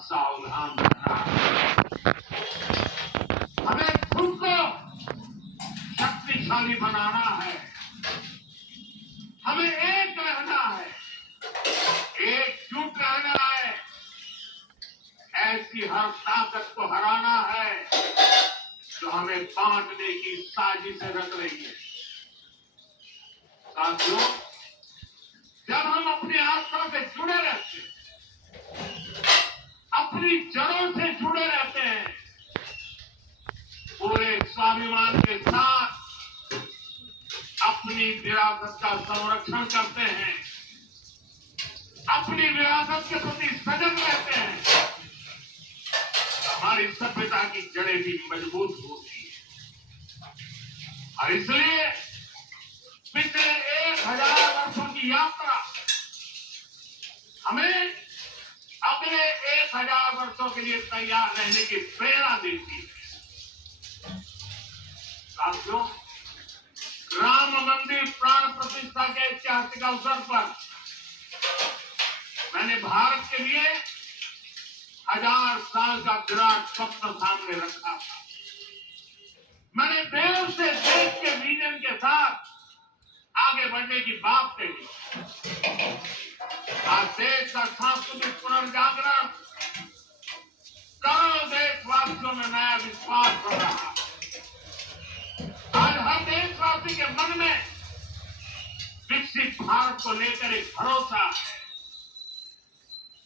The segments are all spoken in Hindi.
सावधान रहना है। हमें खुद को शक्तिशाली बनाना है। हमें एक रहना है, एकजुट रहना है। ऐसी हर ताकत को हराना है जो हमें बांटने की साजिशें रच रही है। साथियों, जब हम अपनी आस्था से जुड़े रहते हैं, अपनी जड़ों से जुड़े रहते हैं, पूरे स्वाभिमान के साथ अपनी विरासत का संरक्षण करते हैं, अपनी विरासत के प्रति सजग रहते हैं, हमारी सभ्यता की जड़ें भी मजबूत होती है। और इसलिए पिछले 1000 वर्षों की यात्रा हमें अगले 1000 वर्षों के लिए तैयार रहने की प्रेरणा देती है। साथियों, राम मंदिर प्राण प्रतिष्ठा के ऐतिहासिक अवसर पर मैंने भारत के लिए 1000 साल का विराट स्वप्न सामने रखा था। मैंने देश से देश के विजन के साथ आगे बढ़ने की बात कही। आज देश का सांस्कृतिक पुनर्जागरण करोड़ों देशवासियों में नया विश्वास बढ़ रहा है। आज हर देशवासी के मन में विकसित भारत को लेकर एक भरोसा है।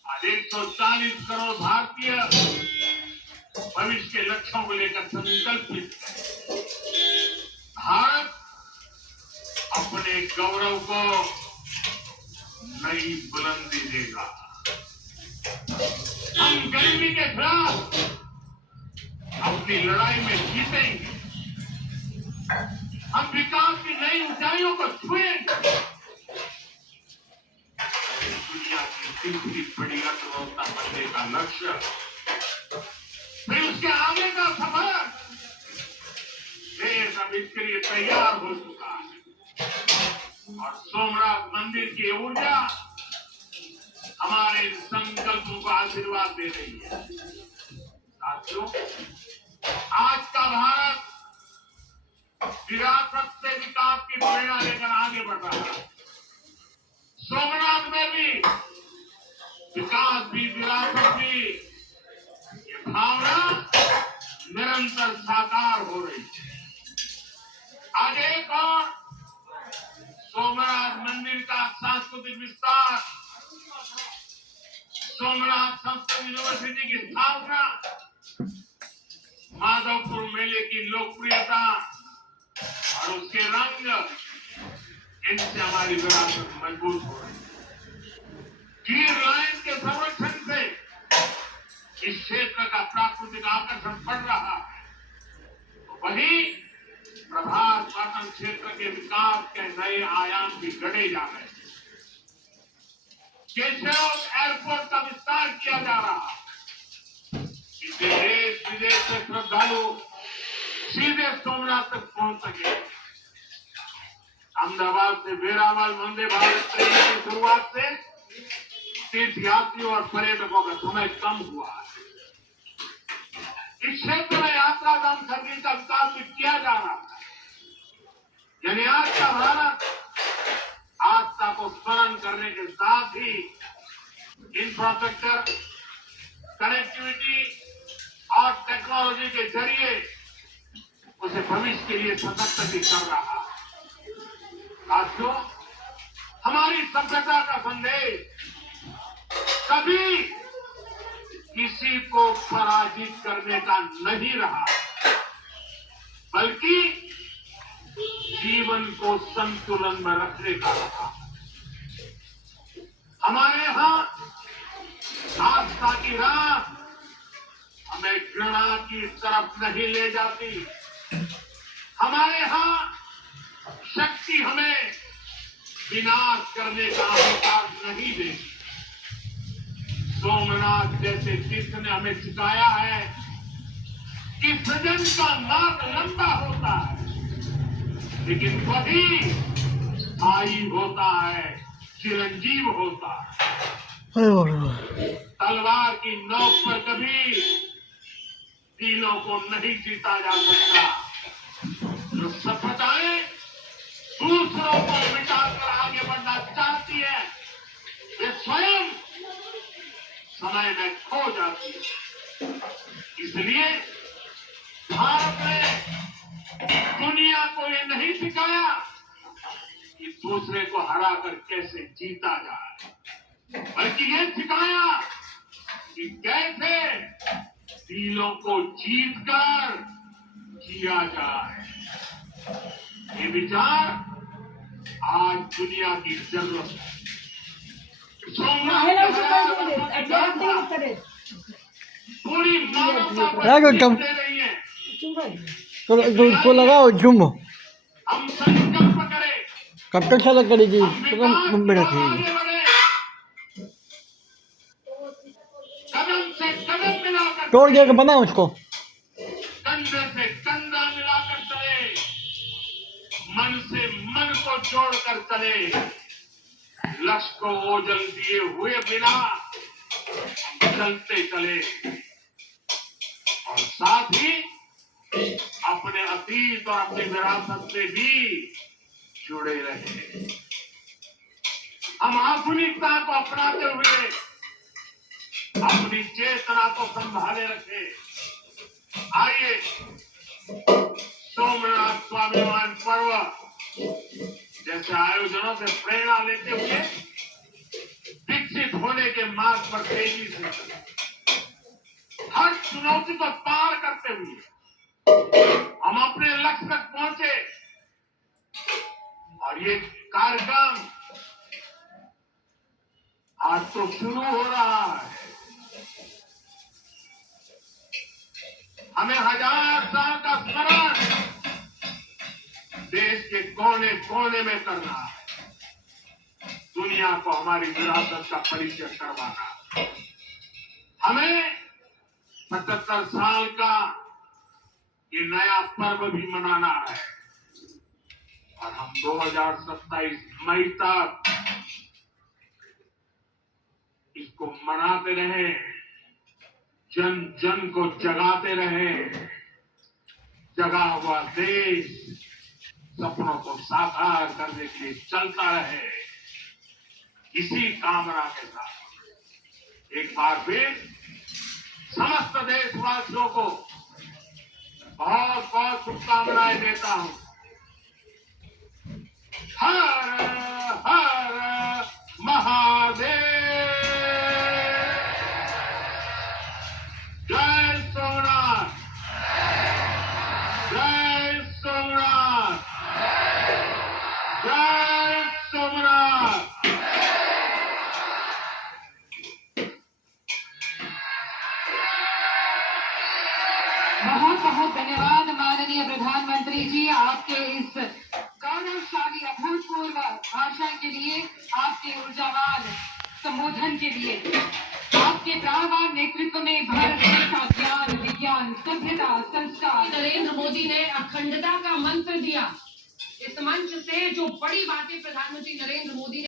आज 140 करोड़ भारतीय भविष्य के लक्ष्यों को लेकर संकल्पित है। भारत अपने गौरव को नई बुलंदी देगा। हम गरीबी के खिलाफ अपनी लड़ाई में जीतेंगे। हम विकास की नई ऊंचाइयों को छुएंगे। दुनिया की तीसरी बड़ी अर्थव्यवस्था बनने का लक्ष्य, फिर उसके आगे का सफर देश अब इसके लिए तैयार हो चुका है। और सोमनाथ मंदिर की ऊर्जा हमारे संकल्पों को आशीर्वाद दे रही है। साथियों, आज का भारत विरासत से विकास की प्रेरणा लेकर आगे बढ़ रहा है। सोमनाथ में भी विकास भी विरासत भी, ये भावना निरंतर साकार हो रही है। आज एक और सोमनाथ मंदिर का सांस्कृतिक विस्तार, सोमनाथ संस्कृत यूनिवर्सिटी की स्थापना, माधवपुर मेले की लोकप्रियता और उसके रंग, इनसे हमारी विरासत मजबूत हो रही है। गिर लाइन के संरक्षण से इस क्षेत्र का प्राकृतिक आकर्षण बढ़ रहा है। वहीं प्रभास पाटन क्षेत्र के विकास के नए आयाम भी गढ़े जा रहे हैं। केशव एयरपोर्ट का विस्तार किया जा रहा है। इससे देश विदेश से श्रद्धालु सीधे सोमनाथ तक पहुंच सके। अहमदाबाद से वेरावल वंदे भारत ट्रेन की शुरुआत से तीर्थ यात्रियों और पर्यटकों का समय कम हुआ है। इस क्षेत्र में यात्रा धाम सर्विस का विकास भी किया जा रहा है। यानी आज का भारत आस्था को स्मरण करने के साथ ही इंफ्रास्ट्रक्चर, कनेक्टिविटी और टेक्नोलॉजी के जरिए उसे भविष्य के लिए सशक्त भी कर रहा है। साथियों, हमारी सभ्यता का संदेश कभी किसी को पराजित करने का नहीं रहा, बल्कि जीवन को संतुलन में रखने का रहा। हमारे यहाँ आस्था की राह हमें घृणा की तरफ नहीं ले जाती। हमारे यहाँ शक्ति हमें विनाश करने का अधिकार नहीं देती। सोमनाथ जैसे तीर्थ ने हमें सिखाया है कि सृजन का मार्ग लंबा होता है, लेकिन वही स्थायी होता है, चिरंजीव होता है। तलवार की नोक पर कभी दिलों को नहीं जीता जा सकता। जो सफलताएं दूसरों को मिटाकर आगे बढ़ना चाहती है, वे स्वयं समय में खो जाती है। इसलिए भारत ने दुनिया को ये नहीं सिखाया कि दूसरे को हराकर कैसे जीता जाए, बल्कि ये सिखाया कि कैसे दिलों को जीतकर जिया जाए। ये विचार आज दुनिया की जरूरत है। पूरी मानवता पर जीत ले रही है। तो लगाओ झूम। हम संकल्प करें, कब तक साला करेगी? हम तो विकास मुंबई की ओर रखेगी। आगे बढ़े, कदम से कदम मिलाकर तोड़ के बनाओ उसको। कंधे से कंधा मिलाकर चले, मन से मन को जोड़कर चले, लक्ष्य को ओझल दिए हुए बिना चलते चले और साथ ही अपने अतीत और अपनी विरासत से भी जुड़े रहे। हम आधुनिकता को अपनाते हुए अपनी चेतना को संभाले रखे। आइए सोमनाथ स्वाभिमान पर्व जैसे आयोजनों से प्रेरणा लेते हुए विकसित होने के मार्ग पर तेजी से हर चुनौती को पार करते हुए हम अपने लक्ष्य तक पहुंचे। और ये कार्यक्रम आज तो शुरू हो रहा है। हमें 1000 साल का स्मरण देश के कोने कोने में करना है। दुनिया को हमारी विरासत का परिचय करवाना। हमें 75 साल का ये नया पर्व भी मनाना है और हम 2027 मई तक इसको मनाते रहे, जन जन को जगाते रहे। जगा हुआ देश सपनों को साकार करने के लिए चलता रहे। इसी कामना के साथ एक बार फिर समस्त देशवासियों को बहुत बहुत शुभकामनाएं देता हूं। हर हर महादेव। जय सोमनाथ, जय सोमनाथ, जय सोमनाथ। बहुत बहुत धन्यवाद माननीय प्रधानमंत्री जी, आपके इस गौरवशाली अभूतपूर्व भाषण के लिए, आपके ऊर्जावान संबोधन के लिए। आपके प्राणवान नेतृत्व में भारत देश का ज्ञान, विज्ञान, सभ्यता, संस्कार। नरेंद्र मोदी ने अखंडता का मंत्र दिया। इस मंच से जो बड़ी बातें प्रधानमंत्री नरेंद्र मोदी ने